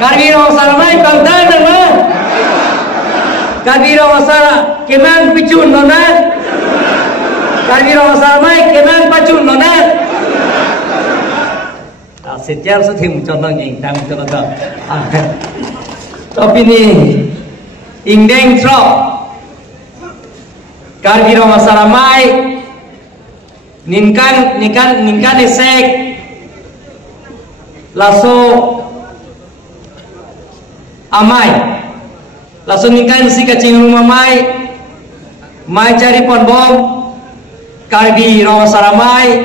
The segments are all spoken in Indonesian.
Karbi rong saramai pangtan nama. Karbi rong sara keman picun nona. Karbi rong saramai keman pacun nona. Sejak setim contoh yang tang contoh. Tapi ni indeng tro. Karbi rong saramai ninkan esek laso amai laso ninkan si kacing rumah mai cari pon bom karbi rong saramai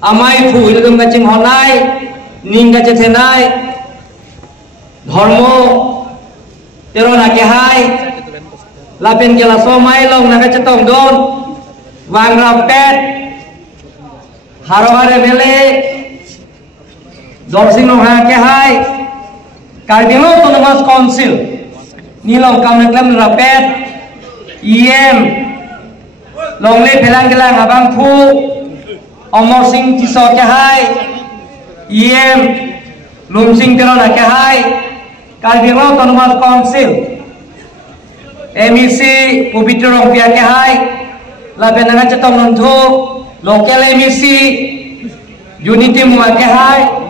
amai fu ilum kacing honai ning kace thenai dharmo terona ke hai lapen ke laso mai long na kace tong don wang rapet harware mele Dorsing long ha ke hai Cardinal Autonomous Council nilong kameklam rapet IM long le pelang gelang abang fu Omor sing tiso ke hai IM lum sing terona ke hai Cardinal Autonomous Council MEC Pubitro rong pia ke hai laben nga cetong nonto local MEC Unity mua ke hai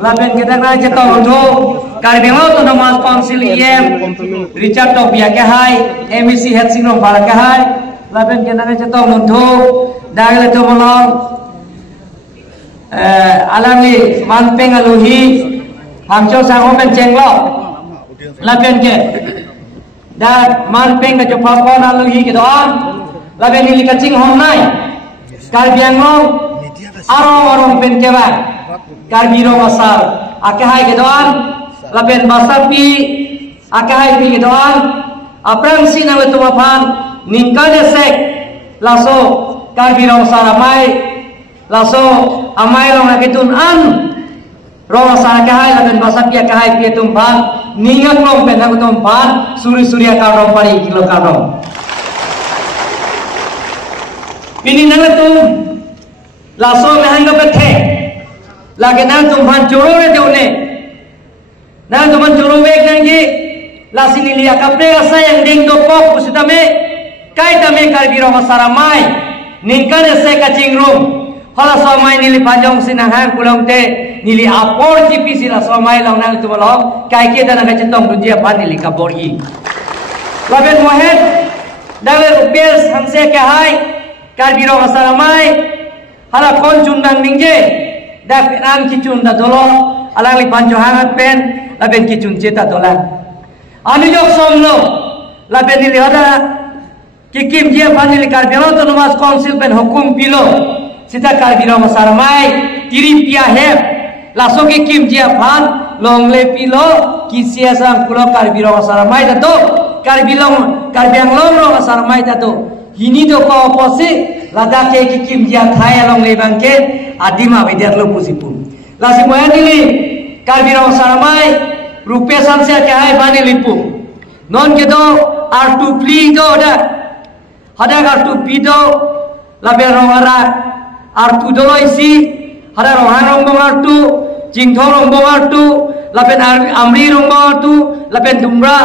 laben kita nga cetong nonto Cardinal Autonomous Council IM Richard Topia ke hai MEC Hetsing rong para ke hai laben kita nga cetong nonto dahil itu molong alami manpeng aluhi hamco sango men cenglo laben ke dan manpeng ke jopapon aluhi ke doang laben ini kacing homnai kalbiangong arong pen kewa kalbiro masal akahai ke doan laben basapi akahai pi ke doan aprang sina wetu mapan ningkade sek laso kalbiro saramai laso amai long nakitun an rong sa akahai laben basapi akahai pi tumpan ningat long pen aku tumpan suri surya karong pari kilo karong Pini nang tu laso mehanga bethe lagi nang tumhan joro re deune nang tumhan joro wek nang ji lasini liya kapre asa yang ding do pok pusitame kai tame karbi ro saramai ningkane se kacing rum hala somai nili panjong sinahan kulong te nili apor jipi sila somai long nang tumalong kai ke dana kacetong dunjia pan nili kabori laben mohet daler upes hamse ke hai Karbi rong saramai hala kon cundang ningje da penan kicun da dolo alang li panjo hangat pen laben kicun ceta dolan ani jok somno laben li hada kikim je panili karbi rong Autonomous Council pen hukum pilo sita karbi rong saramai tiri pia hep laso kikim je pan long le pilo kisia sang pulo karbi rong saramai da to karbi ang long saramai da to Hini do pa oposi lada ke kikim dia thai along le bangke adima bediak lo pusipun lasi moya nili karbi rong saramai rupe sansia ke hai bani lipu non ke do R2 pli do da hada R2 pi do labe rong ara R2 do isi hada rong bong R2 jingthong rong bong R2 laben amri rong bong R2 laben dumra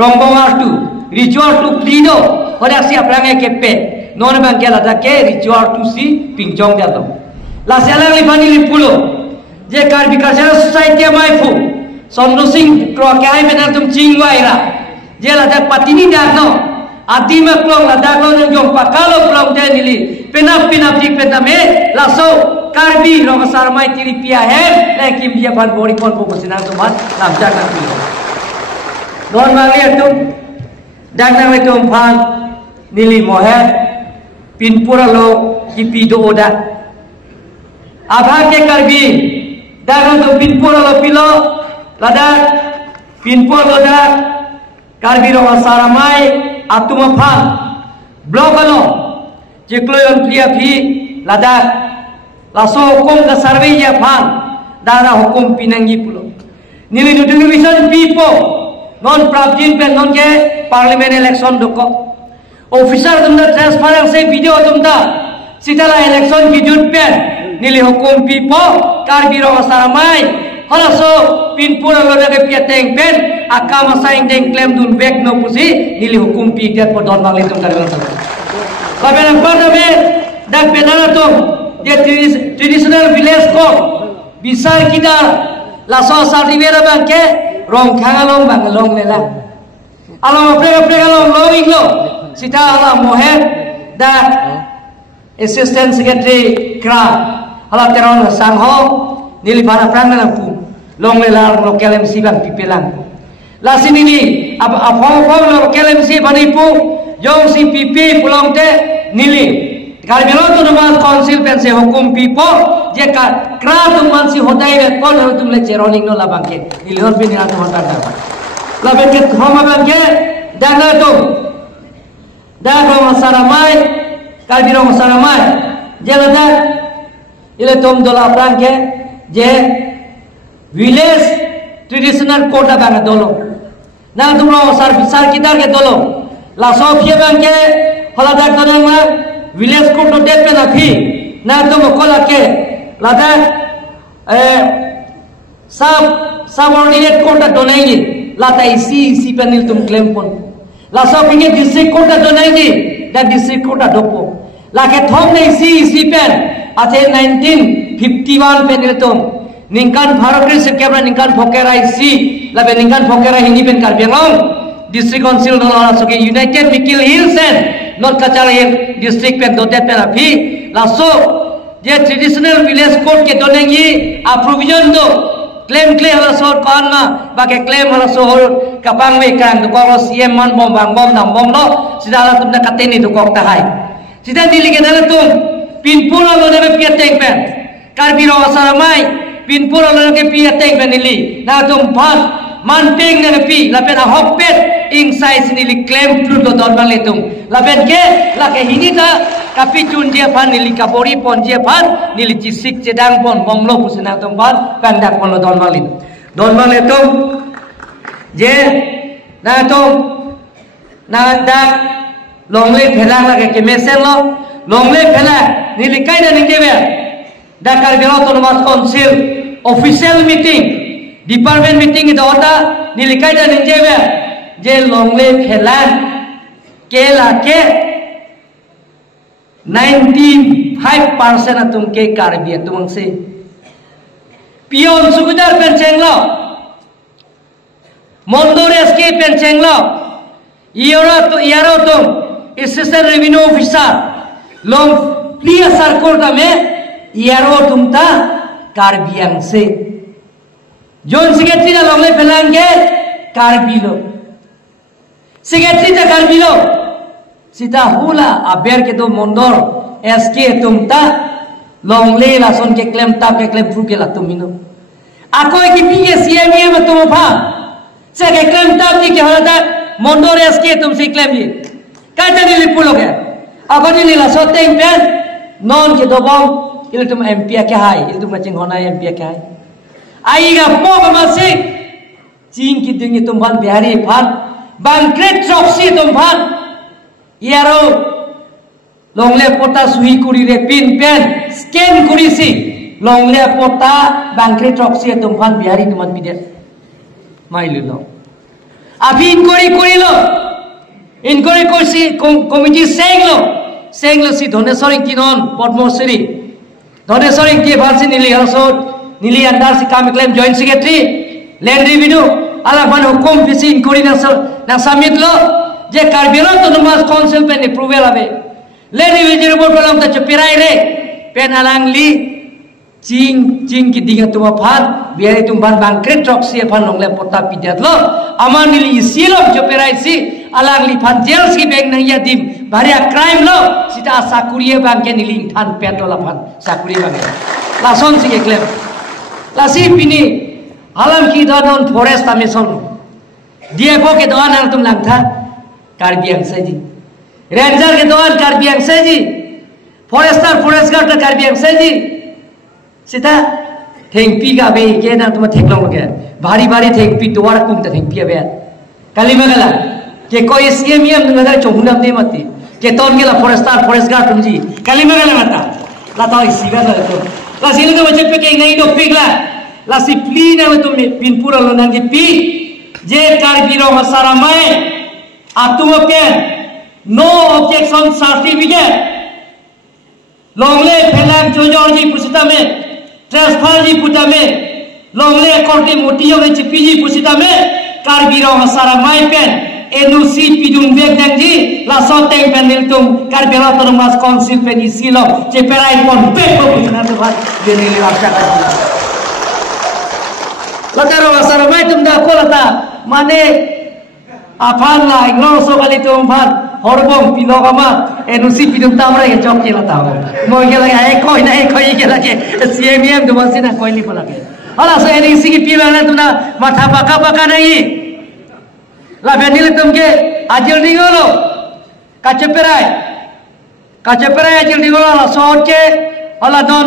rong bong R2 ritual tu plido pada siap rangai kepe non bang kela da ke ritual tu si pinjong dia tu la sialang li bani li pulo je karbi karjana society mai fu sonno sing kro ke ai benar tum chingwai ra je la da patini da no adi ma klong la da no jong pakalo klong de nili penap tik petame la so karbi ro sarmai tiri pia hem le kim dia ban bori pon po sinang tu mat lam jaga tu don ma lihat tu dan nang itu umpan nili mohet pinpura lo hipido oda abha ke karbi dan itu pinpura lo pilo lada pinpura lo da karbi ro saramai atuma phan blok lo jeklo yon pria phi lada laso hukum ka survey ya phan dara hukum pinangi pulo nili notification pipo non pravjin pen non ke parliament election doko officer tumda transparency video tumda sitala election ki jut pen nili hukum pipo karbi ro saramai hala so pin pura lo ke piateng pen akama saing deng claim dun back no pusi nili hukum pi dia po don bang litum kar bang laben ang pada be dak penana to dia traditional village ko bisar kita la so sa rivera bang ke rong khangalong bang long lela along prega long iglo sita ala mohet da assistant secretary kra ala teron sangho nili para prangana pu long lela lo KLMC bang pipelang la sini ni afong lo KLMC bani pu jong si pipi pulong te nili karbilo tu nama council pense hukum pipo je kra tu man si hodai be kon tu le cheroning no labang ke nili hor bin tu hotar ta la ben ke thoma bang ke dana tu dago masaramai karbilo masaramai je lada ile tom dola prang ke je village traditional kota bang dolo na tumro sar bisar kidar ke dolo la sofia bang ke hola dak donang ma village court no det pe na thi na tum kola ke la da subordinate court donai la ta isi penil tum claim pon la so pinge district court donai da district court dopo la ke thom nei isi pen ate 1951 penil tum ningkan bharokri se kebra ningkan phokera isi la be ningkan phokera hindi pen kar bengong district council no la so ke united mikil hills and not kachara district pen dotet pen api la so je traditional village court ke donengi a provision do claim hala so kon ma ba ke claim hala so kapang me kan do ko cm man bom bang bom dam bom do sidala tum na kateni do kok ta hai sida dili ke dala tum pinpura lo ne pe teng pen karbiro asaramai pinpura lo ke pi teng pen nili na tum phan man peng ne pi la pen a hopet ing size nili claim through do don bang letum la pen ke la ke hinita kapi chun dia phan nili kapori pon dia phan nili chisik cedang pon bomlo pusina tum phan pandak pon lo don bang letum je na tum na dak longle phelang la ke mesen lo longle phela nili kai na ninge be dakar belo autonomous council official meeting department meeting itu ada nilikai dan ninjebe je longle phela ke la ke 95% atum ke karbi atum se pion sukudar penchenglo mondores ke penchenglo yaro tum assistant revenue officer long plia sarkor dame yaro tumta karbiang se John secretary na longle pelange karbilo secretary ta karbilo sita hula aber ke do mondor sk tumta longle la son ke claim ta ke claim fu ke la tumino akoi ki pige cme ma tum pha se ke claim ta ki ke hola mondor sk tum se claim ye ka jani lipulo ke akoni ni la so teng pen non ke do bom il tum mp ke hai il tum ching hona mp ke hai aiga pop masik cing ki dingi tumban bihari phan bangkret troksi tumban yaro longle pota sui kuri re pin pen scan kuri si longle pota bangkret troksi tumban bihari tuman bidet mailu lo abi kuri lo inquiry kursi committee senglo si dhoneshwari kinon padmosri dhoneshwari ke bhansi nili hasot nili andar si kami claim joint secretary land revenue ala ban hukum visi inquiry na submit lo je karbilo autonomous council pen approval abe land revenue report palam ta chapirai re pen alangli cing ki dinga tuma phan biari tumban bangkret troksi phan longle pota pidat lo aman nili isilom chapirai si alangli phan jails ki bag nang yadim bharia crime lo sita sakuriye bangke nili than petola phan sakuriye bangke lason si claim lasi pini alam ki don forest mission DFO ke doan ang tum langtha karbiang saji ranger ke doan karbiang saji forest guard ta karbiang saji sita thengpi ga be ke na tum theklong ke bari thengpi duar kum ta thengpi be kalimagala ke koi CMM ngadar chongunam de mati ke ton ke la forest guard tum ji kalimagala mata la ta isiga la to la sini to bache pe ke ngai do pigla la si pli na tum pin pura lo nang pi je Karbiro Saramai atumoken no objection certificate longle phelang jojoji pusita me transfer ji puta me longle korte motiyo ge chipiji pusita me Karbiro Saramai pen NUC pidun bek nangji la soteng penil tum Karbiro Mas Council pen isilo ceperai pon pe pusina tu bat denili laksa la Karbiro Saramai tum da kolata mane afan la igno so kali tum bat horbong pilogama NUC pidun tamra ye chok ke lata ho mo ke la ai koi na ai koi ke la ke CMM tu masina koi li pala ke ala so NUC ki pilana tu na matha baka nahi la benile tumke ajil digolo kaceperai ajil digolo la soke ola don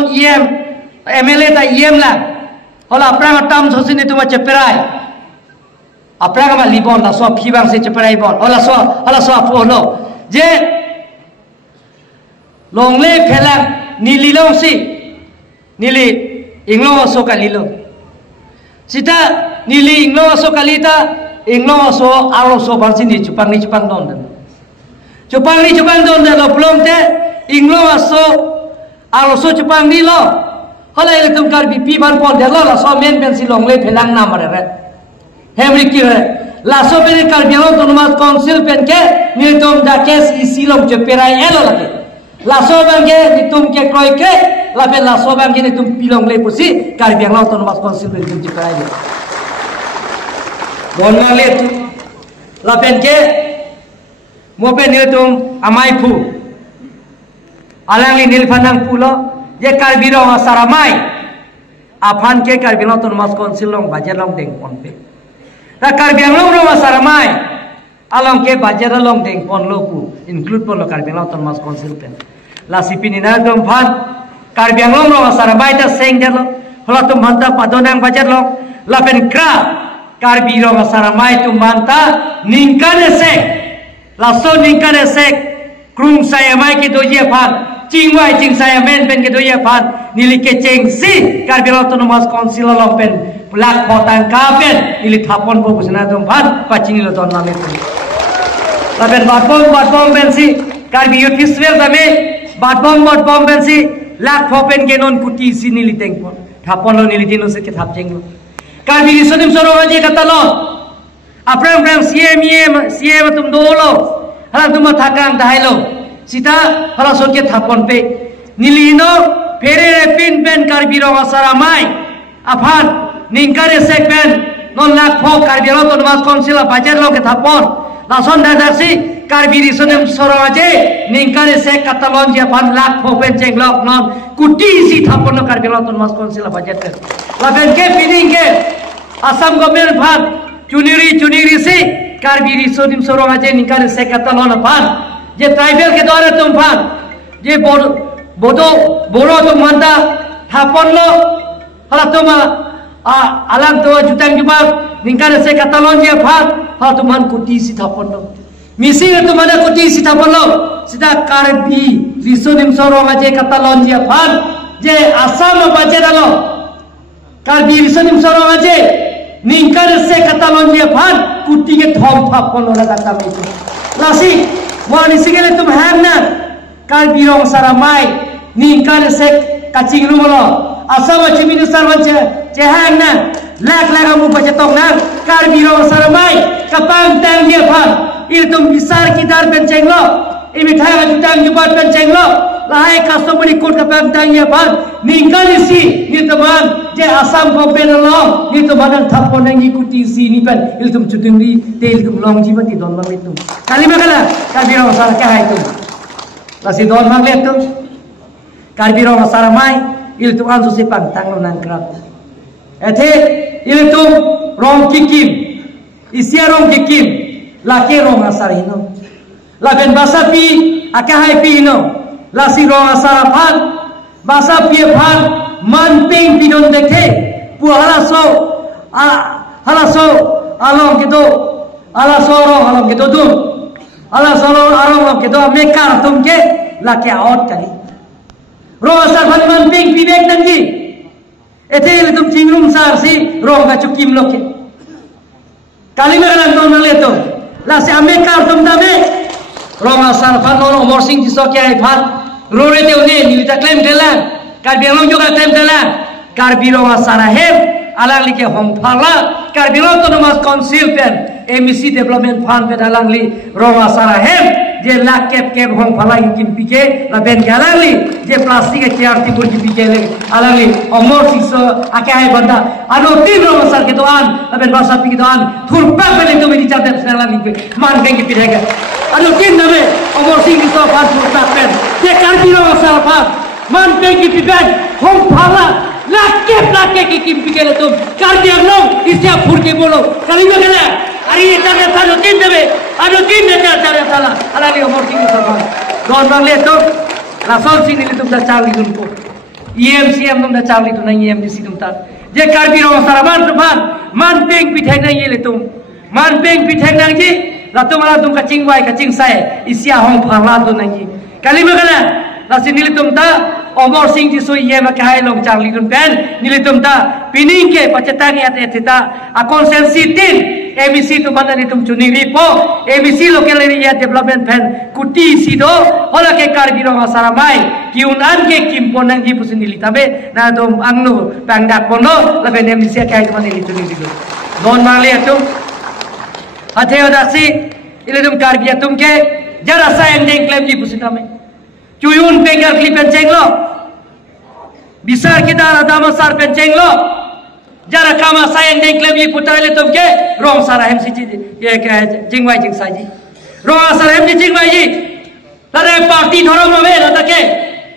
MLA ta la ola prang tam sosini tuma ceperai aprang ma libon la so phibang se ceperai bon ola so phono je longle phelang nililong si nili inglo so kalilo sita nili inglo so kalita inglo so aro so barsin di cupang don dan lo belum te inglo so aro so cupang ni lo hala ile tum kar bi ban pon de lo la so men si long le phelang na mare re hemri ki re la so be kar bi lo Mas Council pen ke ni tum da kes isi lo cheperai elo lake la so bang ke ni tum ke koi ke la be la so bang ke ni tum pilong le pusi kar bi lo Mas Council pen cheperai bon le tu la pen ke mo pen ni tum amai pu alang li nil phanang pulo je Karbiro Saramai afan ke Karbiro Mas Council long bajar long deng pon pe ta Karbiro Saramai along ke bajar long deng pon lo pu include pon lo Karbiro Mas Council pe la sipini na dom phan Karbiro Saramai ta seng de lo hola tum hanta padonang bajar long la pen kra Karbiro Saramai tu manta ningkane sek laso ningkane sek krung saya mai ke doje phan chingwai ching saya men pen ke doje phan nili ke cheng si Karbiro Mas Council lo pen plak potang ka pen nili thapon bo busna dum phan paching lo ton name tu la pen batbom pen si Karbiro Kiswel dame batbom pen si lak phopen ke non kuti si nili teng pon thapon lo nili dino se ke thap cheng lo Karbiro sodim soro aje kata lo aprang CM tum dolo hala tum thakang dai lo sita hala so ke thapon pe nilino pere pin pen Karbiro Saramai afan ningkare sek pen non lak pho Karbiro Mas Council bajar lo ke thapon lason dadasi Karbiro sodim soro aje ningkare sek katalon je pan lak pho pen cheng lok non kuti si thapon lo Karbiro Mas Council bajar te la pen ke pining ke Assam government phan chuniri si Karbiro sodim soro aje ningkare sek katalon phan je tribal ke dwara tum phan je bodo tum manta thapon lo hala tum alam to jutang jubak ningkare sek katalon je phan hala tum man kuti si thapon lo misi tum mana kuti si thapon lo sida Karbiro sodim soro aje katalon je phan je Assam bajar lo Karbiro sodim soro aje ningkare sek katalon je phan kuti ke thom thapon lo kata me lasi wani sigele tum hamna Karbiro Saramai ningkare sek kaching lu lo asama chiminu sarwanje chehangna lak amu bacetong na Karbiro Saramai kapang tang dia phan il tum bisar kidar penceng lo imithai jutang jubat penceng lo lahai kastomani kot kapang tang dia phan ningkare si nitaman je Assam government lo nitaman thapon nang ikuti si ni pen il tum chutungri tel tum long jibati don lam itu kalima kala Karbiro Saramai ka hai tum lasi don mang let tum Karbiro Saramai il tum ansu si pang tang lo nang krap ethe il tum rong kikim isia rong kikim la ke rong asarino la ben basapi akahai pi no la si rong asaraphan basapi phan man ping pidon dekhe pu hala so along ke do ala so rong ke do dum ala so arong ke do mekar tum ke la ke out kali rong asaraphan man ping pidek nangji Ete tum cingrum sar si rong ka cukim loke. Kali megalan ton maleto. La se amekar tum dame. Rong asar fan non omor sing disoke ai phat. Rore te une ni ta claim delan. Kar biang juga claim delan. Kar birong asar hem alang like hong phala. Kar birong autonomous council pen MEC development fund pen alang li rong asar hem. Je lak kep hong phala kim pike la ben galang li je plastik ke chair tibur ki pike le alang li omor sing so ake ai banda ano tin rong asar ke doan la ben basa pi ke doan thur pa pele to medi chate sala li man ke ki pidega anu tin name omor sing so fast thur pa pen je kar birong asar pa man pe ki pigan hong phala लाके की किम पिके तुम कर दिया नो इससे फुर के बोलो कभी भी कहना अरे ये चाहे सालो तीन देवे अरे तीन दे चाहे साला अलाली उमर सिंह सरकार गौर मांगले तो रासोल सिंह ने तुम दा चावली तुमको EMCM तुम दा चावली तो नहीं EMDC तुम ता जे कर भी रहो सारा मान पेंग पिठे नहीं ये ले तुम मान पेंग पिठे नहीं जी रातों माला तुम कचिंग वाई कचिंग साए इसिया हों फरला तो नहीं कली में कहना रासी नीले तुम ता Omor sing di so ye makai long charli dun pen nili tum ta pining ke pacetani at etita a konsensi tin MEC tu mana ni tum chuni ripo MEC local area development pen kuti sido hola ke kar birong asaramai kiunan ke kimponang di pusin nili tabe na tum angnu pangdak pono labe MEC kai tu nili chuni ripo non mangli atu ate odasi ile tum kar bia tum ke jara sa ending claim di pusin tame Cuyun pengar klip penceng lo, bisar kita ada masar penceng lo, jara kama sayang deng klip ye putar le tum ke rong sarah hem si ye ke jingwai jing saji, rong sarah hem jingwai ji, lada parti dhoro mame lada ke,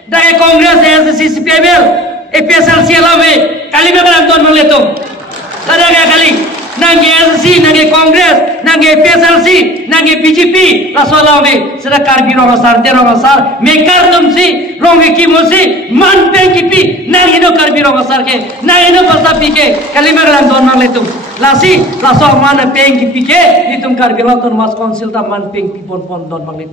dah Kongres SSC CPML, PSLC lame, kali megalam ton male tum, lada ke kali. Nange SSC, nange Kongres, nange PSLC, nange BJP, rasolah me, sudah karbi rong asar, mekar tum si, rong ekimu si, man pengkipi, nange no karbi rong asar ke, nange no pasapi ke, kali megalam don mangle tum, lasi, rasoh mana pengkipi ke, itum karbi rong ton mas konsil ta man pengkipi pon don mangle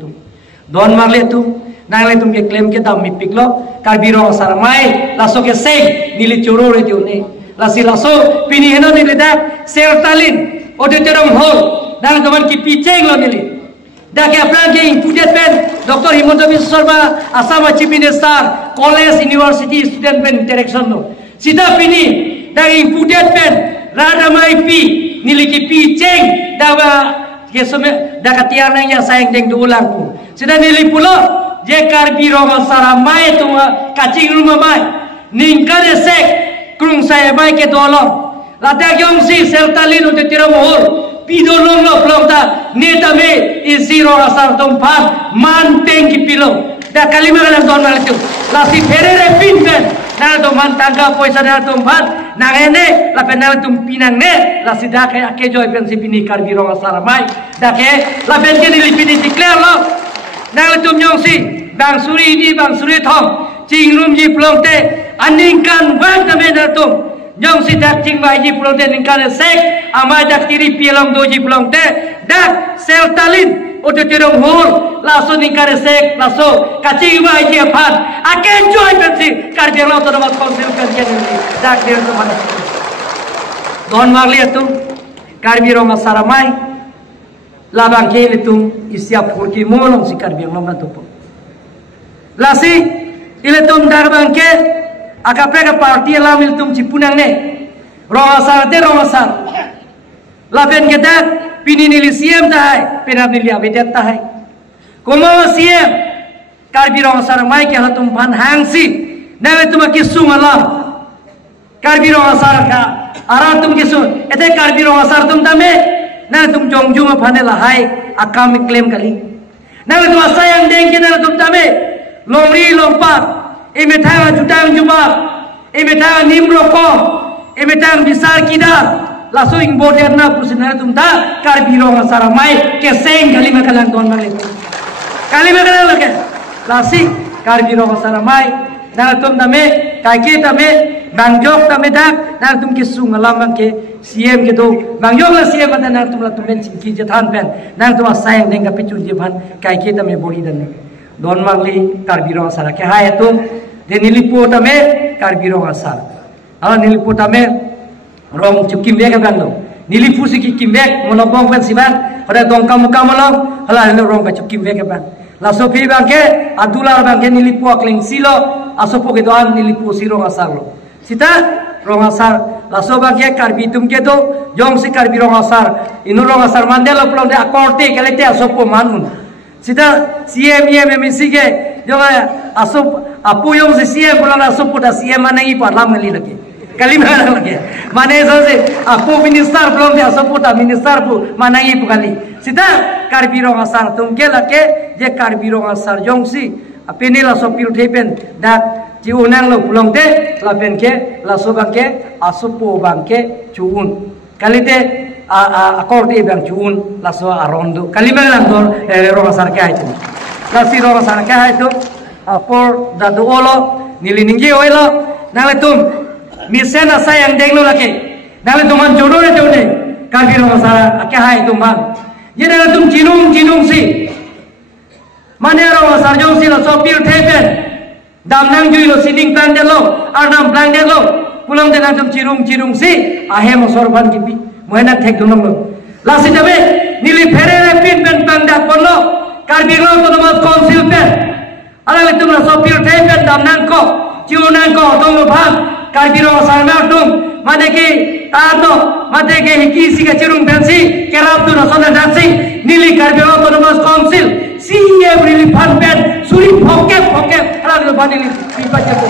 tum, nangle tum ke claim ke dam mipik lo, karbi rong asar mai, laso ke seng, nili choro re dione. Lasi laso pini hena nili dak sertalin auditorium hall dan teman ki piceng lo nili dak ke aplan ke included pen Dr. Himanta Biswa Sarma Assam Chief Minister College University student pen interaction lo sida pini dak included pen radamai pi nili ki piceng dawa ke some dak tiar nang ya sayang deng dulang pu sida nili pulo je karbi rong sara mai tu kacing rumah mai ningkare sek Krung saya baik ke dolong, latak yang si sertalin untuk tiram hol, pidolong lo pelonta, neta me isiro asar tompan, man pengki pilo, dah kalima kalah don mal itu, lasi ferere pinpen, nal tompan tangga poisa nal tompan, nangene, lapen nal tumpinang ne, lasi dah ke joy pensi pini karbi rong asar mai, dah ke lapen ke nilipini declare lo, nal tum yang si, bang suri ini bang suri thom, cingrum ji pelonte. Aningkan wang tame datum nyong si dak cing bai ji pulang te ningkan sek amai dak tiri pilang do ji pulang te dak sertalin oto tirong hul laso ningkan sek laso kacing bai ji aphan aken joy pensi karjang lo to mas konsil kan dak dir to mana don magli atum karbiro masaramai labang ke litum isiap kurki molong si karbiro lo to lasi iletum darbang ke akapega parti lamil tum cipunang ne rongasar laben gedak pini nili siem tahai penap nili abedet tahai komawa siem karbi rongasar mai ke hatum pan hangsi nave tum kisung alam karbi rongasar ka ara tum kisung ete karbi rongasar tum tame nave tum jongjung phane lahai akam claim kali nave tum sayang deng ke nave tum tame longri lompat imetang jutang jubah, imetang nimroko, imetang bisar kidar, laso ing borderna pusinal tumta karbiro masaramai keseng kali makalang don maling, kali makalang lagi, lasi karbiro masaramai, nang tum tame kaki tame bangjok tame dak, nang tum kisung alam ke CM gitu, bangjok la CM ada nang tum la tum ben singki jatan pen, nang tum asayang dengan picun jiban kaki tame boli dan don mangli karbiro masara ke hai tum denilipu tame karbiro masar hala nilipu tame rong cukim bek kan lo nilipu si kim bek monobong kan siban pada dong kamu lo hala rong ka cukim bek kan la sopi bangke adular bangke nilipu akling silo asopo ke doan nilipu sirong asar lo sita rong asar la so bangke karbi tum ke do jong si karbi rong asar inu rong asar mandelo plong de akorte kelete asopo manun sita CM MMC ke jong asop apu yung si CM plong asopo da CM manangi parlam ngali lagi kalima lagi mane so se apu minister plong de asopo da minister pu manangi pu kali sita karbi rong asar tum ke lake je karbi rong asar jong si apene la sopil thepen dak ji unang lo plong de la pen ke la so bangke asopo bangke chuun kalite akorde bang chuun la so arondo kalima lang dor rong asar ke aitu la si rong asar ke aitu apor da do olo niliningi oilo nale tum misena sayang denglo lake nale tuman jodoh re jone kalbi rong asar ke hai tum bang ye nale tum jinung si mane rong asar jong si la so pil thepen dam nang jui lo sining plan de lo arnam plan de lo pulang de nang cirung si ahe mo sorban kipi moenak thek dunong lo la si jabe nili phere re pin pen pang dak pon lo karbi lo to mas council pen ala le tum la sopir the pen dam nang ko chiu nang ko dong bhag karbi lo sarna tum mane ki ta to mate ke hiki si ke cirung pen si kerap tu na sona dansi nili karbi lo to mas council CM really fun pen suri phokep ala lo banili pipache ko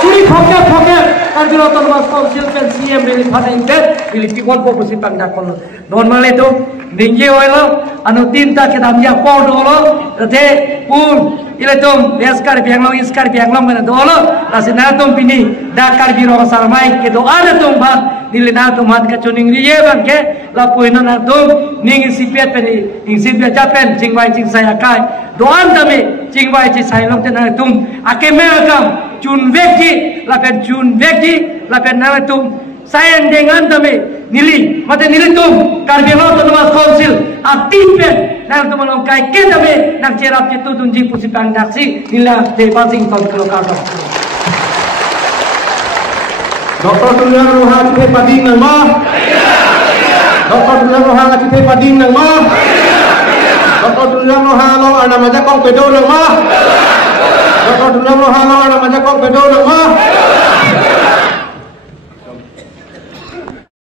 suri phokep karbi lo to mas council pen CM really fun pen really pikon po pusi pang dak pon normal itu ningge oilo anu tinta ke damya por dolo te pun ile tom deskar bianglong iskar bianglong mena dolo lasina tom pini dakar biro sarmai ke do ada tom bang nilina tom hat ka chuning riye bang ke la puina na tom ning sipet peni ing sipet japen jingwai jing saya kai doan tame jingwai ji sai long tena tom ake me akam chun vekji la pen na tom sayang dengan tame nili mate nili tum karbelo to mas council aktifen nang to malong kai ke tame nang cerap jitu tunji pusi pangdaksi nila de passing ton kilo karto Dr. Tulian Roha Cite Pading nang ma Dr. Tulian Roha Cite Pading nang ma Dr. Tulian Roha lo ana maja kong pedo nang ma Dr. Tulian Roha lo ana maja kong pedo nang ma